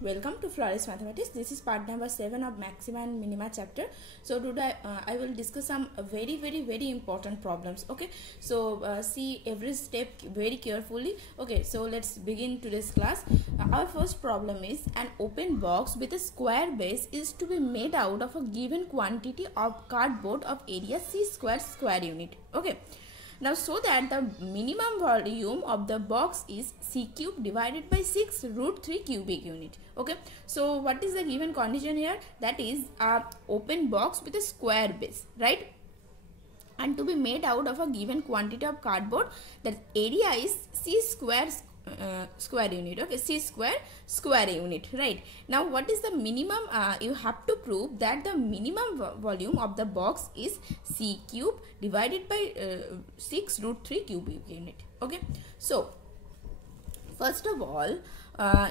Welcome to Flores Mathematics. This is part number 7 of Maxima and Minima chapter. So today I will discuss some very important problems. Okay, so see every step very carefully. Okay, so let's begin today's class. Our first problem is an open box with a square base is to be made out of a given quantity of cardboard of area c square unit. Okay. Now, so that the minimum volume of the box is c cube divided by 6 root 3 cubic unit. Okay. So, what is the given condition here? That is a open box with a square base, right? And to be made out of a given quantity of cardboard, that area is c square unit. Okay, c square unit, right? Now what is the minimum? You have to prove that the minimum volume of the box is c cube divided by 6 root 3 cubic unit. Okay, so first of all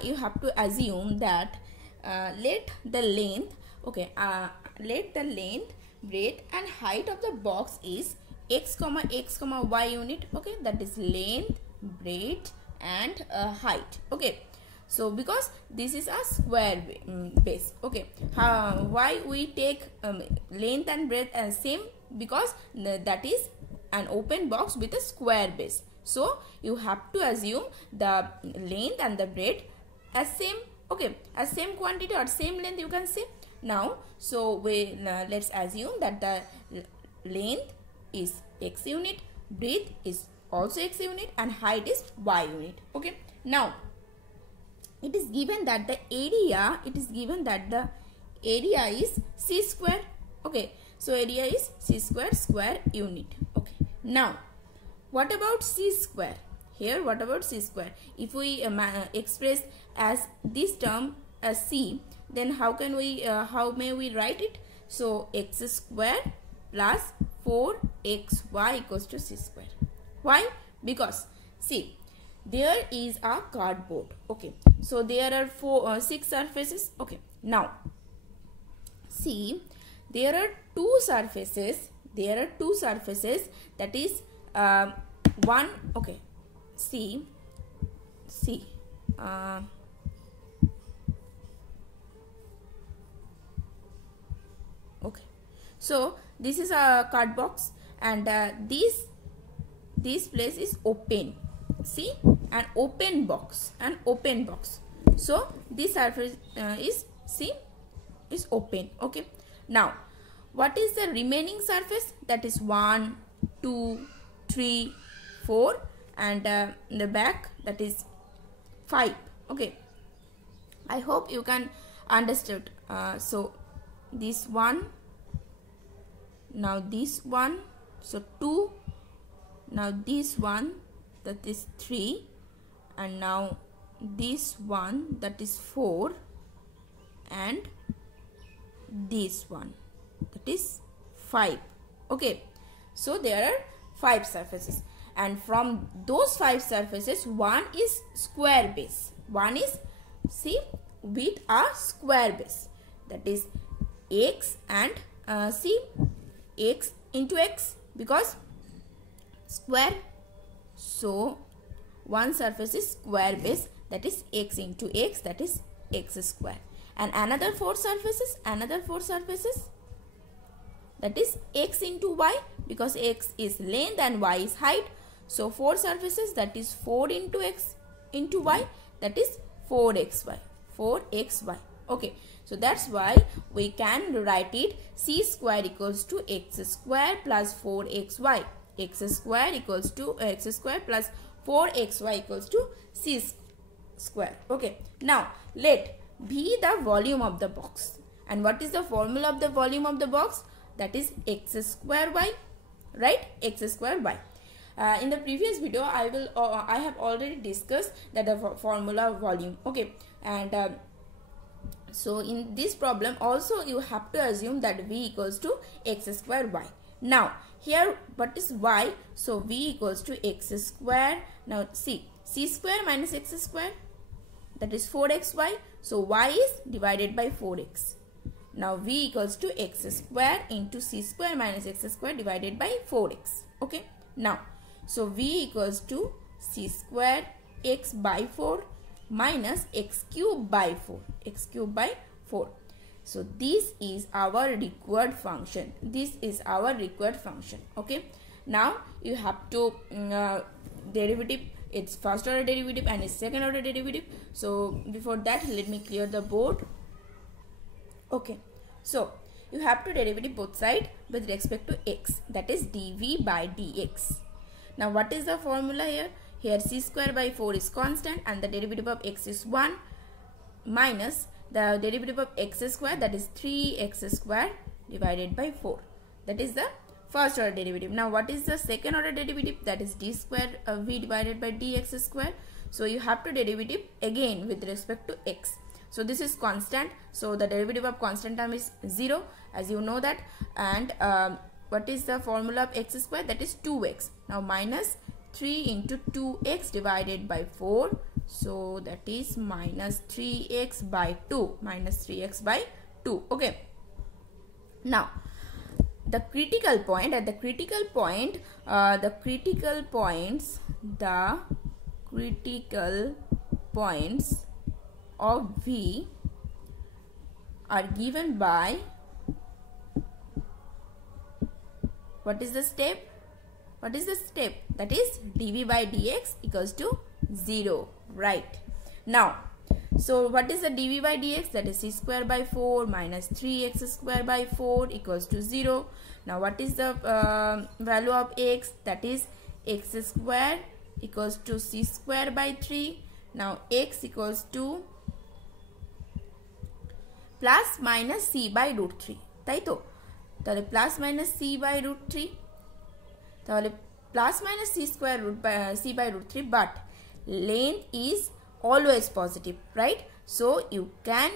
you have to assume that let the length, okay, let the length, breadth and height of the box is x, y unit. Okay, that is length, breadth and height. Okay, so because this is a square base. Okay, why we take length and breadth as same? Because that is an open box with a square base, so you have to assume the length and the breadth as same. Okay, as same quantity or same length, you can say. Now so we let's assume that the length is x unit, breadth is also x unit and height is y unit. Okay, now it is given that the area, is c square. Okay, so area is c square unit. Okay, now what about c square? Here what about c square? If we express as this term as c, then how may we write it? So x square plus 4xy equals to c square. Why? Because see, there is a cardboard. Okay, so there are 6 surfaces. Okay, now see, there are two surfaces. That is one. Okay, see. Okay, so this is a card box and this place is open. See, an open box. So this surface is open. Okay, now what is the remaining surface? That is 1, 2, 3, 4 and in the back that is 5. Okay, I hope you can understood. So this one, now this one, so 2, now this one, that is 3 and now this one, that is 4 and this one, that is 5. Okay, so there are 5 surfaces and from those 5 surfaces one is square base. One is, see, with a square base, that is x and see, x into x because square. So one surface is square base, that is x into x, that is x square, and another 4 surfaces, that is x into y because x is length and y is height. So 4 surfaces, that is 4 into x into y, that is 4xy. Okay, so that's why we can write it c square equals to x square plus 4xy. X square equals to x square plus 4xy equals to c square. Okay, now let be the volume of the box. And what is the formula of the volume of the box? That is x square y, right? X square y. In the previous video I have already discussed that the formula of volume. Okay, and so in this problem also you have to assume that v equals to x square y. Now here what is y? So v equals to x square. Now see, c square minus x square, that is 4xy. So y is divided by 4x. Now v equals to x square into c square minus x square divided by 4x. Okay, now so v equals to c square x by 4 minus x cube by 4. X cube by 4. So this is our required function. This is our required function. Okay. Now you have to derivative. It's first order derivative and its second order derivative. So before that, let me clear the board. Okay. So you have to derivative both sides with respect to x, that is dv by dx. Now what is the formula here? Here c square by 4 is constant and the derivative of x is 1 minus the derivative of x square, that is 3x square divided by 4. That is the first order derivative. Now what is the second order derivative? That is d square v divided by dx square. So you have to derivative again with respect to x. So this is constant, so the derivative of constant term is 0, as you know that. And what is the formula of x square? That is 2x. Now minus 3 into 2x divided by 4, so that is minus 3x by 2, minus 3x by 2. Okay. Now the critical point, at the critical point, the critical points of v are given by, what is the step? What is the step? That is dv by dx equals to 0, right? Now, so what is the dv by dx? That is c square by 4 minus 3x square by 4 equals to 0. Now what is the value of x? That is x square equals to c square by 3. Now x equals to plus minus c by root 3, তাই তো? তাহলে plus minus c by root 3, তাহলে plus minus c square c by root 3, but length is always positive, right? So you can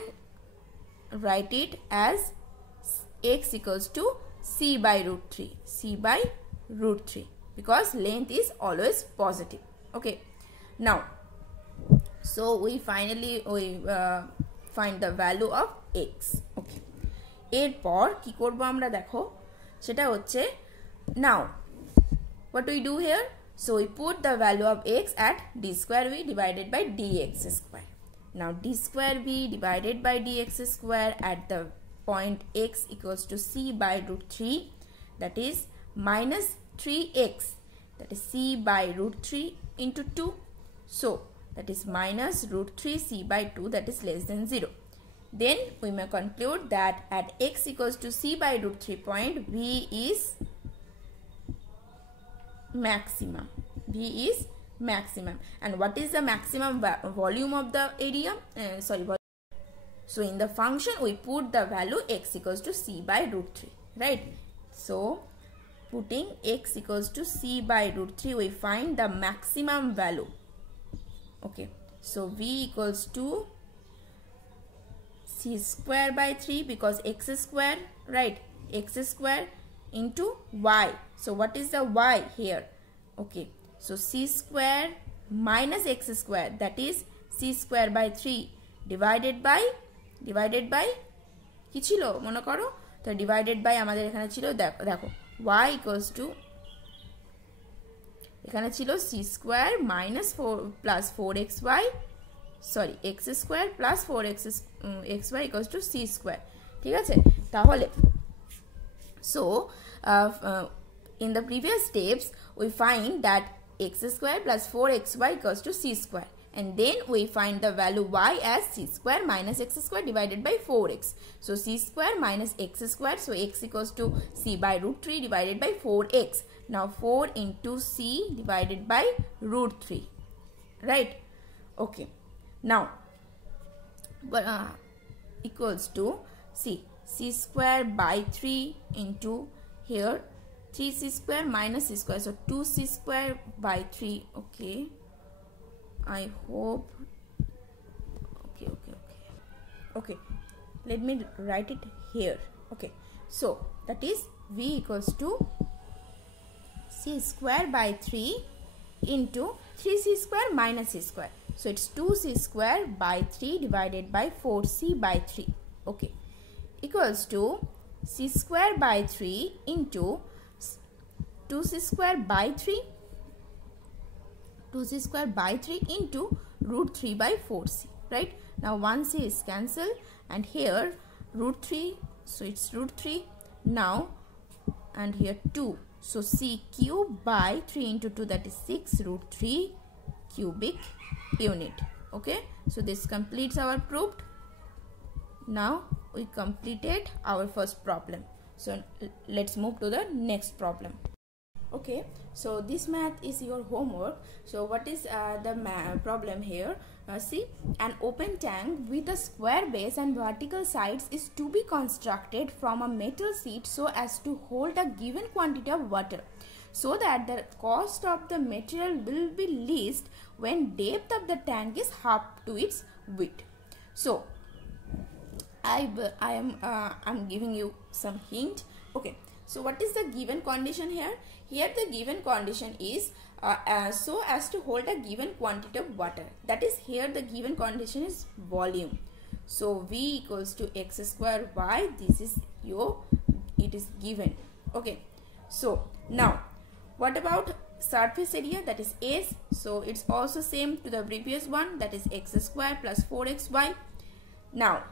write it as x equals to c by root 3, c by root 3, because length is always positive. Okay. Now, so we finally find the value of x. Okay. এরপর কি করব আমরা দেখো, সেটা হচ্ছে, now what do we do here? So we put the value of x at d square v divided by dx square. Now d square v divided by dx square at the point x equals to c by root 3, that is minus 3x, that is c by root 3 into 2. So that is minus root 3 c by 2, that is less than 0. Then we may conclude that at x equals to c by root 3 point, v is maximum. V is maximum. And what is the maximum volume of the area? So in the function we put the value x equals to c by root 3, right? So putting x equals to c by root 3, we find the maximum value. Okay. So v equals to c square by 3, because x square, right? X square into y. So what is the y here? Okay. So c square minus x square, that is c square by 3 divided by কি ছিল মনে করো, তো divided by আমাদের এখানে ছিল, দেখো y equals to, এখানে ছিল c square minus 4 plus 4xy, sorry, x square plus 4xy equals to c square. ঠিক আছে? তাহলে so in the previous steps we find that x square plus 4xy equals to c square, and then we find the value y as c square minus x square divided by 4x. So c square minus x square, so x equals to c by root 3 divided by 4x. Now 4 into c divided by root 3, right? Okay. Now equals to c square by 3 into here 3c square minus c square, so 2c square by 3. Okay, I hope, okay, let me write it here. Okay, so that is v equals to c square by 3 into 3c square minus c square, so it's 2c square by 3 divided by 4c by 3. Okay, equals to c square by 3 into 2c square by 3 into root 3 by 4c, right? Now 1c is cancelled, and here root 3, so it's root 3 now, and here 2, so c cube by 3 into 2, that is 6 root 3 cubic unit. Okay, so this completes our proof. Now we completed our first problem, so let's move to the next problem. Okay, so this math is your homework. So what is the problem here? See, an open tank with a square base and vertical sides is to be constructed from a metal sheet so as to hold a given quantity of water, so that the cost of the material will be least when depth of the tank is half to its width. So I'm giving you some hint. Okay, so what is the given condition here? Here the given condition is so as to hold a given quantity of water. That is, here the given condition is volume. So V equals to x square y. This is it is given. Okay, so now what about surface area, that is S? So it's also same to the previous one, that is x square plus 4xy. Now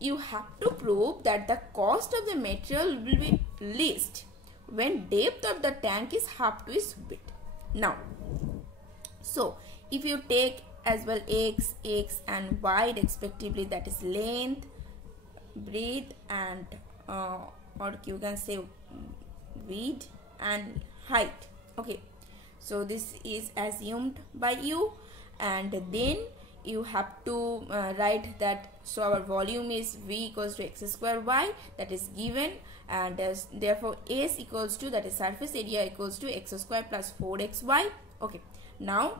you have to prove that the cost of the material will be least when depth of the tank is half to its width. Now, so if you take as well x and y respectively, that is length, breadth, and or you can say width and height. Okay, so this is assumed by you, and then you have to write that. So our volume is V equals to x square y, that is given, and therefore S equals to, that is surface area, equals to x square plus 4xy. Okay, now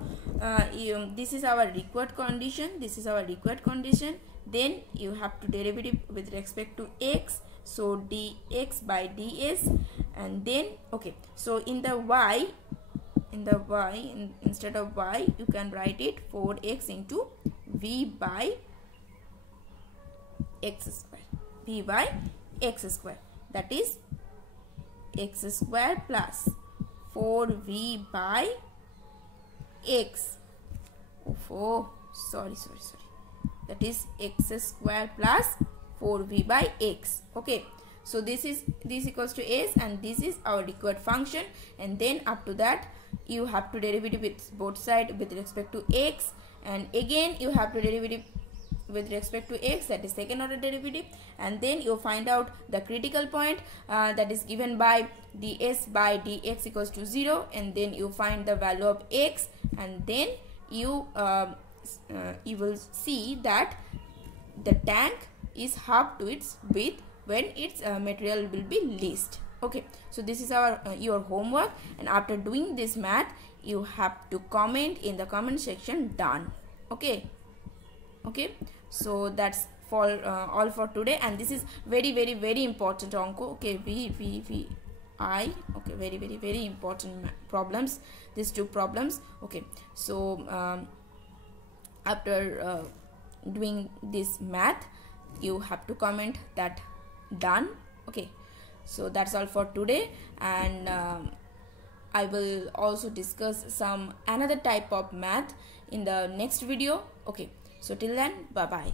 this is our required condition. This is our required condition. Then you have to derivative with respect to x, so dx by ds, and then okay, so in the y, instead of y you can write it 4x into v by x square, v by x square, that is x square plus 4v by x. Oh, sorry, that is x square plus 4v by x. Okay, so this equals to s, and this is our required function, and then up to that you have to derivative with both sides with respect to x, and again you have to derivative with respect to x, that is second order derivative, and then you find out the critical point that is given by ds by dx equals to 0, and then you find the value of x, and then you will see that the tank is half to its width when its material will be least. Okay, so this is our your homework, and after doing this math you have to comment in the comment section done. Okay, so that's for all for today, and this is very important onko. Okay, VI. Okay, very important problems, these two problems. Okay, so after doing this math you have to comment that done. Okay, so that's all for today, and I will also discuss some another type of math in the next video. Okay, so till then, bye bye.